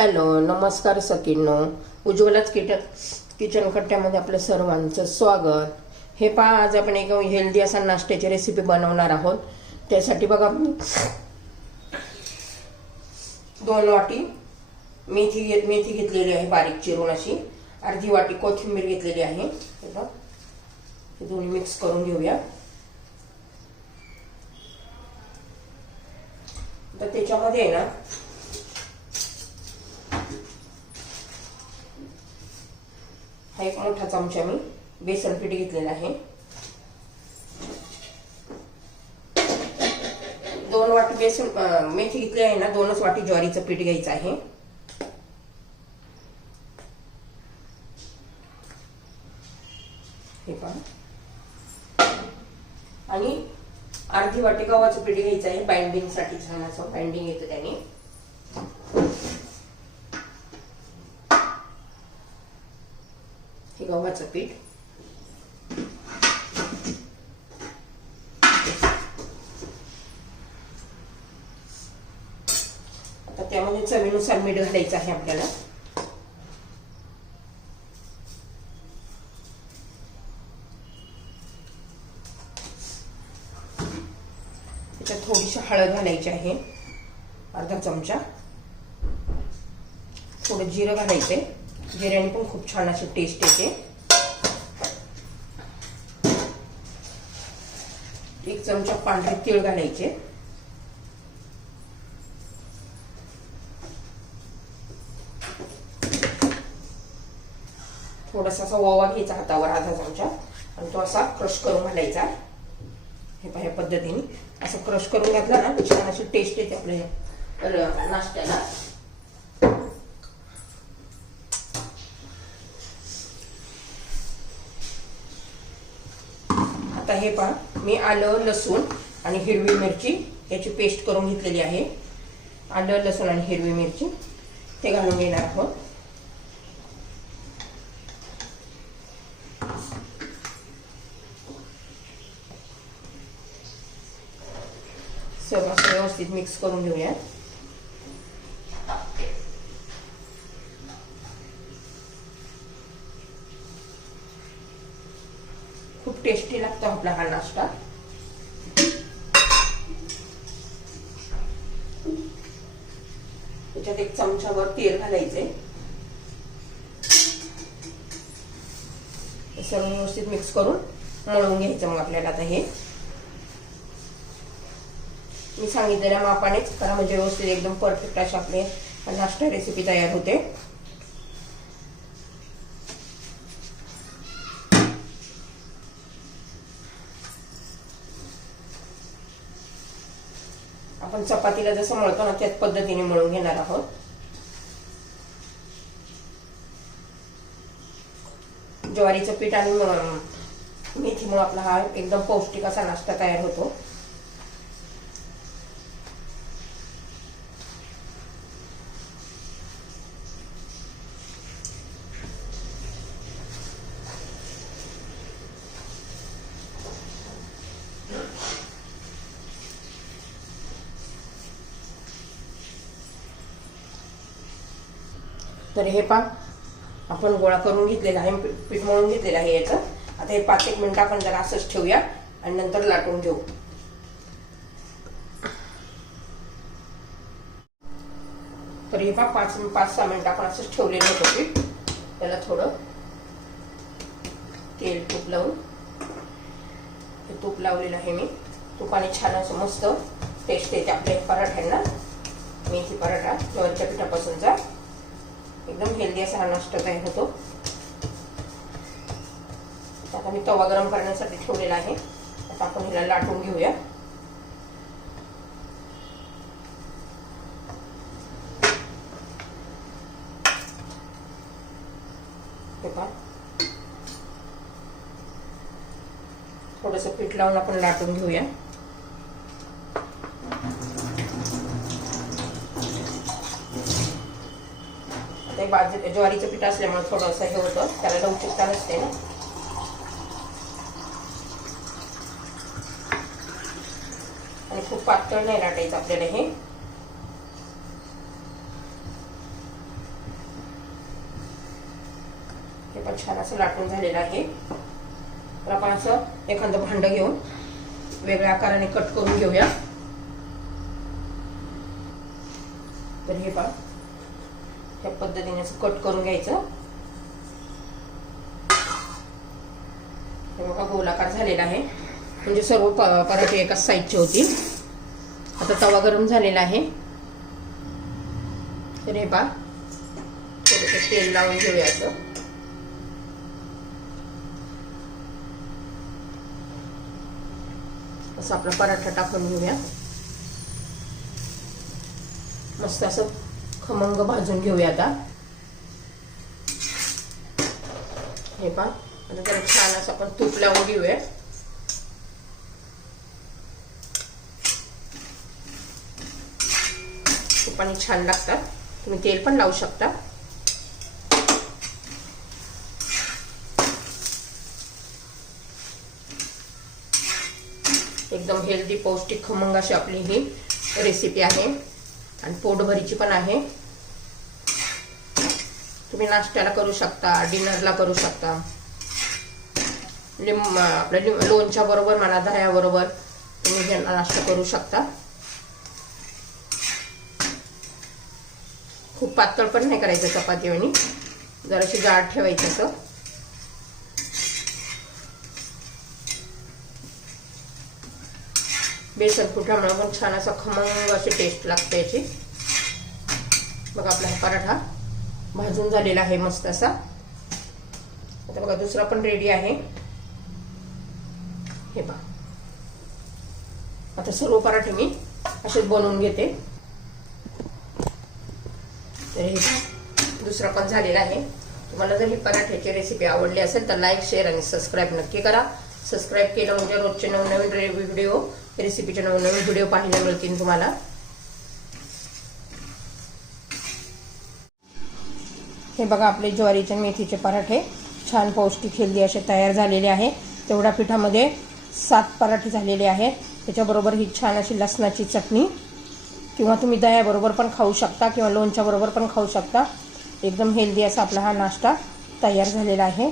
Hello नमस्कार सकीनो उज्ज्वलाच kitchen kitchen कट्ट्यामध्ये आपलं सर्वांचं स्वागत. हे पहा आज आपण एक हेल्दी असा नाश्त्याची रेसिपी बनवणार आहोत. त्यासाठी बघा दोन वाटी मेथी घेत मेथी घेतलेली आहे बारीक चिरून अशी. अर्धी वाटी कोथिंबीर घेतलेली आहे. हे दोन्ही मिक्स करून घेऊया. तर त्याच्यामध्ये आहे ना हा एक मोठा चमचा मी बेसन पीठ घेतलेला आहे. दोन वाटी बेसन मेथी घेतली आहे ना दोनच वाटी ज्वारीचं पीठ घ्यायचं आहे. हे पहा. आणि अर्धी वाटी गव्हाचं पीठ घ्यायचं आहे बाइंडिंगसाठी छान असं बाइंडिंग येतं त्याने. हे गव्हाचं पीठ. आता त्यामध्ये चवीनुसार मीठ घालायचं आहे आपल्याला. त्याच्यात थोडीशी हळद घालायची आहे. अर्धा चमचा. थोडं जिरं घालायचंय. जिऱ्याने पण खूप छान अशी टेस्ट येते. एक चमचा पांढरे तीळ घालायचे. थोडासा असा ओवा घ्यायचा हातावर अर्धा चमचा. आणि तो असा क्रश करून घालायचा. हे पाह्या पद्धतीने. असं क्रश करून घातला ना छान अशी टेस्ट येते आपल्या नाश्त्याला. आता हे पहा मी आलं लसूण आणि हिरवी मिरची याची पेस्ट करून घेतलेली आहे. आलं लसूण आणि हिरवी मिरची. ते घालून घेणार आहोत. सगळं व्यवस्थित मिक्स करून घेऊया खूप टेस्टी लागतो आपला हा नाश्ता. त्याच्यात एक चमचावर तेल घालायचे सर्व व्यवस्थित मिक्स करून मळून घ्यायचं मग आपल्याला आता हे. मी सांगितलेल्या मापानेच करा म्हणजे व्यवस्थित एकदम परफेक्ट अशी आपले नाश्ता रेसिपी तयार होते. आपण चपातीला जसं मळतो ना त्याच पद्धतीने मळून घेणार आहोत. ज्वारीचं पीठ आणि मेथीमुळे आपला हा एकदम पौष्टिक असा नाश्ता तयार होतो. तर हे पा आपण गोळा करून घेतलेला आहे पीठ मळून घेतलेलं आहे याचं. आता हे पाच एक मिनिटं आपण जरा असंच ठेवूया आणि नंतर लाटून घेऊ. तर हे पा पाच पाच सहा मिनिटं आपण असंच ठेवलेलं होतं पीठ. त्याला थोडं तेल तूप लावून. हे तूप लावलेलं आहे मी. तुपाने छान असं मस्त टेस्ट येते आपल्या पराठ्यांना. मेथी पराठा ज्वारीच्या पिठापासूनचा. एकदम हेल्दी असा हा नाश्ता तयार होतो. आता मी तवा गरम करण्यासाठी ठेवलेला आहे. आता आपण हिला लाटून घेऊया. हे थोडस पीठ लावून आपण लाटून घेऊया. ज्वारीचं पीठ असल्यामुळे थोडंसं हे होतं. त्याला लवचिकता नसते ना. आणि खूप पातळ नाही लाटायचं आपल्याला हे. हे पण छान असं लाटून झालेलं आहे. तर आपण असं एखादं भांड घेऊन वेगळ्या आकाराने कट करून घेऊया. तर हे पण त्या पद्धतीने असं कट करून घ्यायचं. हे बघा गोलाकार झालेला आहे. म्हणजे सर्व प- पराठे एकाच साईजचे होतील आता तवा गरम झालेला आहे. तर हे पा थोडंसं तेल लावून घेऊया असं. असं आपला पराठा टाकून घेऊया. मस्त असं खमंग भाजून घेऊया आता. हे पहा आता त्याला छान असं आपण तूप लावून घेऊया. तुपाने छान लागतात. तुम्ही तेल पण लावू शकता. एकदम हेल्दी पौष्टिक खमंग अशी आपली ही रेसिपी आहे. आणि पोटभरीची पण आहे. तुम्ही नाश्त्याला करू शकता डिनरला करू शकता. लिंब आपल्या लिंब लोणच्या बरोबर म्हणा दह्याबरोबर तुम्ही हे नाश्ता करू शकता. खूप पातळ पण नाही करायचं चपाती आणि. जराशी जाड ठेवायचं असं. बेसन पिठामुळे पण छान असा खमंग अशी टेस्ट लागते याची. बघा आपला हा पराठा भाजून झालेला आहे मस्त असा. आता बघा दुसरा पण रेडी आहे. हे बघा आता सर्व पराठे मी असेच बनवून घेते. तर हे दुसरा पण झालेला आहे. तुम्हाला जर ही पराठ्याची रेसिपी आवडली असेल तर लाईक शेअर आणि सबस्क्राईब नक्की करा. सबस्क्राईब केलं म्हणजे रोजचे नवनवीन रे- व्हिडिओ रेसिपीचे नवनवीन व्हिडिओ पाहायला मिळतील तुम्हाला. हे बघा आपले ज्वारीचे मेथीचे पराठे छान पौष्टिक हेल्दी असे तयार झालेले आहे. तेवढ्या पिठामध्ये सात पराठे झालेले आहे त्याच्याबरोबर ही छान अशी लसणाची चटणी किंवा तुम्ही दह्याबरोबर पण खाऊ शकता किंवा लोणच्याबरोबर पण खाऊ शकता. एकदम हेल्दी असा आपला हा नाश्ता तयार झालेला आहे.